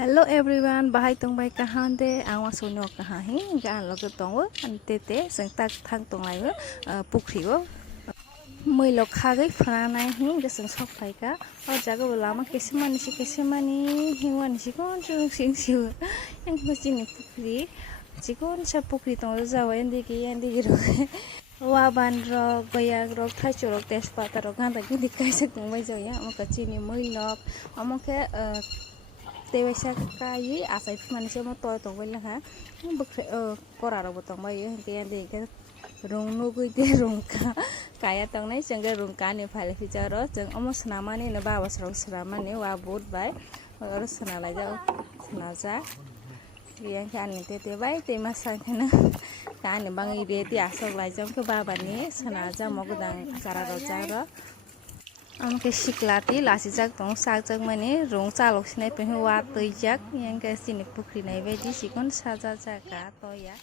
Hello everyone, bahai tong bai kahan de awa sono kahan hi gan lo tong wo ante te sang tak thang tong lai wo pukri wo moi lo khagai phana nai hi de sang sok phai ka o jaga wo lama kesemani hiwan si kon chung sing siu yang ko sini pukri chikon sa pukri tong jawa endi gi ro wa ban ro goya ro thai chorok tespata ro gan da gi kai sak tong bai joya amaka chini moi lok amaka Tewesa kai asai manusia mau toy tong bai ha bukre kora ro botong bai ke ande ke rong no gui te rong ka kaya tong nai jeng ke rong ka ni phale fi jaro jeng omo snama ni na ba was rong snama ni wa bot bai oro sna lai ja sna ja yang kan ni te bai te ma sang thena ka ni bang i re ti asok lai jam ke ba ba ni sna ja mo gudang cara ro jaro আমাকে শিকলাতি লাসি জাক দং সাক জাক মানে রং চালক Sinai পেহে ওয়া তৈ জাক ইয়াংকে সিনি পুখরি নাই বাयदि সিকন সাজা জাকা তয়া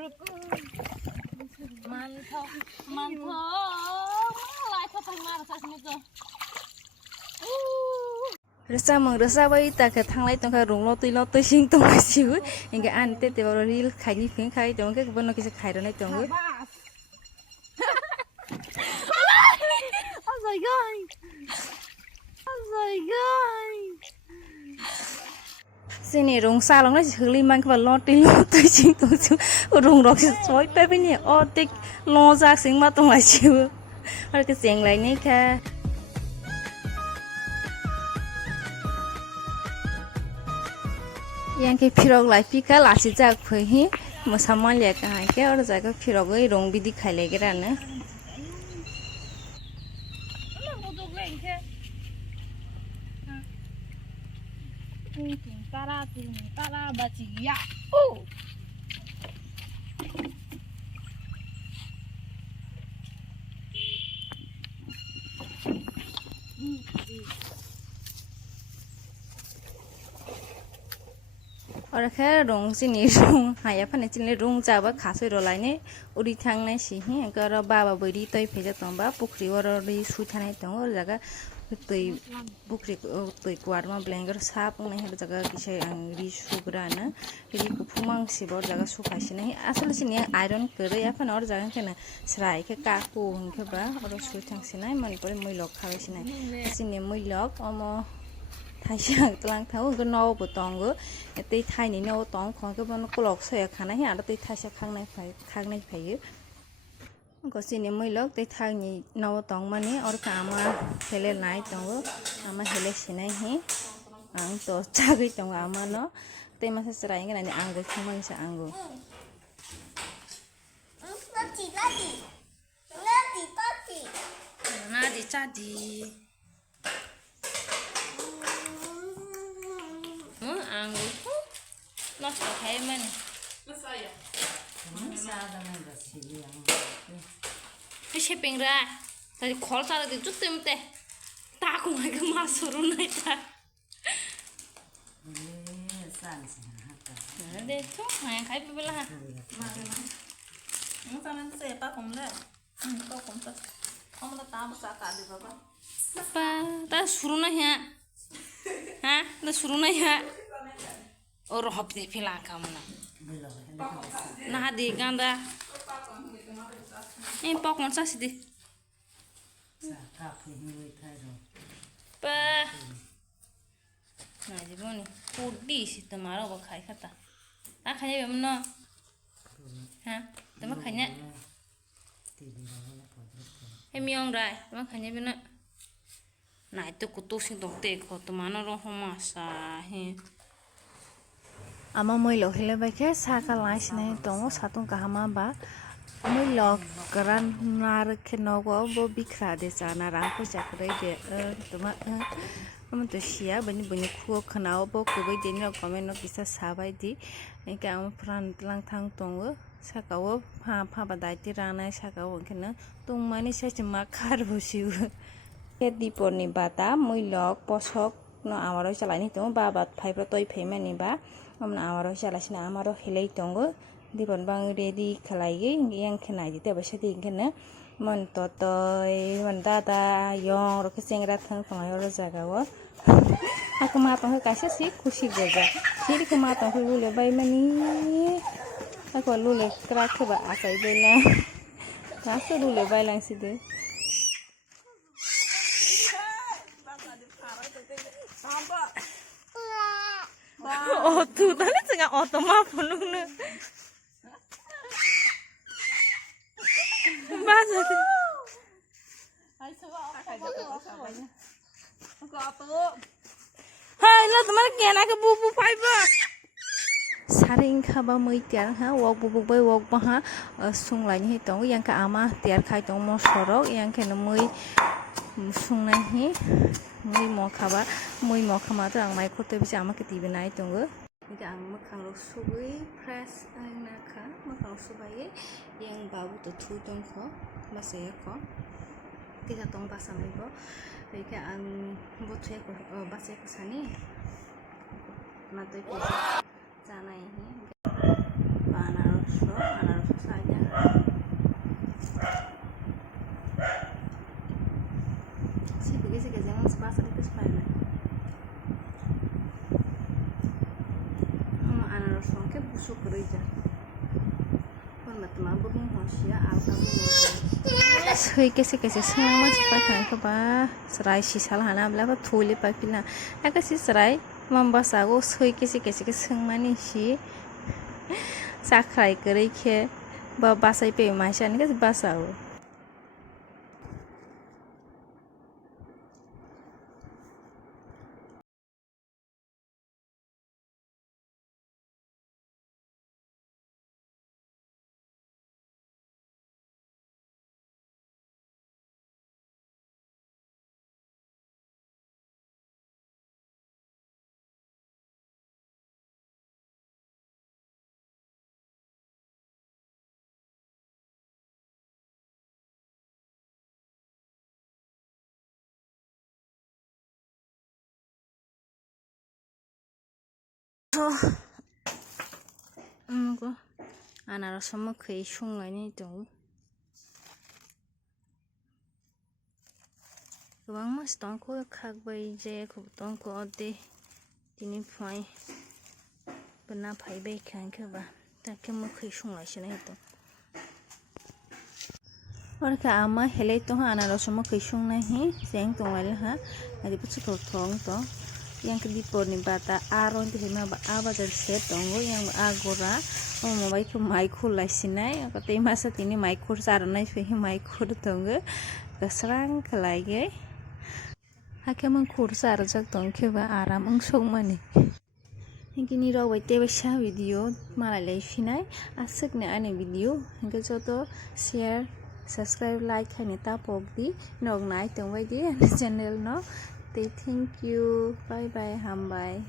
Rukung mantap lại thật thành mà thật một giờ rasa mang rasa bai ta ke thanglai tong ka rong lo tui sing tong siu inga an te baro ril khai ni phing khai tong ke bono kise khai ro nai tong oh my god sini rong sa long nai hli man ka lo tui sing tong siu rong rok soi pe pe ni o tik lo ja sing ma tong lai siu ar ke seng lai ni ka yang ke phirok lai pika lasi jak phoi hi mosamal ya ka ke or jaga phirok ei rong bidi khai le gira na tara baci ya और खे रंग सिनी रंग हाया फाने चिले रंग जाबा खासै रलाय ने उरि थांनाय सि हि गर बाबा बैरि तै फेजा तंबा पुखरी वर रि सुइ थानाय दं और जागा तै पुखरी तै क्वार मा ब्लेंगर साप नै हे जागा किसे आं रि सुग्रा न रि कुफुमां सिबर जागा सुखासि नै आसल सिनि आयरन करे या फान और जागा केना स्राय के काको हंके बा और सुइ थांसि नै मन परे मैलक खावसि नै सिनि मैलक अमो थाइसां तलां थाव ग नव बतंग तै थाइनि नव तंग खंग बन क्लक सया खाना हे आरो तै थाइसा खांनाय फायो गसिनि मैलक तै थाइनि नव तंग माने और कामा हेले नाय तंग आमा हेले सिनाय हे आं तो चागै तंग आमा न तै मासे सराय गनानि आंगो खमांसा आंगो नादि चादि anggur nasta kayak mana? Saya. Shipping ra, tadi call salah di cut temte, tak aku lagi masuk runai ta. Ada tu, yang kayak bebelah. Sana saya pak komla, pak komla, komla tahu besar tadi bapa. Apa? Tak suruh ya? Hah? Tak suruh ya? और हफ्ते फिला कामना ना दे गांदा ए पकन सासी दे पा ना जीवनी पोडी सी तुम्हारा वो खाई खाता आ खाने में ना हाँ तुम खाने ए मियोंग राय तुम खाने में ना ना itu kutusin dong teko तुम्हारा रोह मासा है ama moi lo hele ba ke sa ka lai sinai tong satung ka hama ba mới lọ gran na cái nó có bố bị khá để trả na răng có chặt đấy để tụi mà mình tụi xía bên bên khu khăn áo bố cứ bây giờ nó có mình nó bisa sabai đi cái ông pran lang thang tung sao cậu pha bà đại tí ra này sao cậu cái nó tung mà này sao chỉ mà khát vô siêu cái đi bọn này bà ta mới lọ bó sọc nó áo rồi trả lại ní tung bà bà phải pro tôi phải mà ní bà ông áo rồi trả lại xin áo rồi hilai tung di pon bang ready khalai yang khenai dite ba shati khena mon toy mon dada yong ro keseng ra thang thang yo jaga wa aku ma tong ka se si khushi goja siri ko ma tong lu le bai mani aku lu le kra ke ba asai bela ka so lu le bai lang si de oh tu tane tengah otoma punung ne Masa tu. Hai lo teman kena ke bubu fiber. Saring khaba mui tiar ha wok bubu bai wok ba ha sung lai ni tong yang ka ama tiar khai tong mo sorok yang kena mui sung nai hi mui mo khama to ang mai ko to bisa ama ke tibe nai tong Jadi ang makhang lo subui press ang nakha makhang subai yang babu to thu tong ko basaya ko tiga tong basa mai bo ke ang bothe ko basaya ko sani na to ko janai hi anaros saja sige jangan sebasa itu supaya Songke busuk gereja. Pun matma bubung hosia alka bubung. Soi kese semua cepat kan ke ba serai sisa lah na bela thuli papila. Aka si serai mambasa go soi kese sengmani si sakrai gerai ke ba basai pe masan ke basau. Ko anaros mo kay sungai ni to. Kubang mas tong ko khak bai je ko tong ko ode tini phai bana phai bai khan ke ba ta ke mo khay sungai sine to. और का आमा हेले तो anaros mo kay sungai hi seng tong wal ha adi pu chu thong to yang kedi porni bata aron ti hema ba abajar set tongo yang agora mobile ko mic khulai sinai ko te masa tini mic khur saranai fehi mic khur tongo kasrang khlai ge hakemang khur sar jak tong ke ba aram ang song mani Hingkini raw te ba video malalai finai asik ne ane video hingke joto share subscribe like haini tapok di nog nai tong bai di channel no thank you bye bye hambai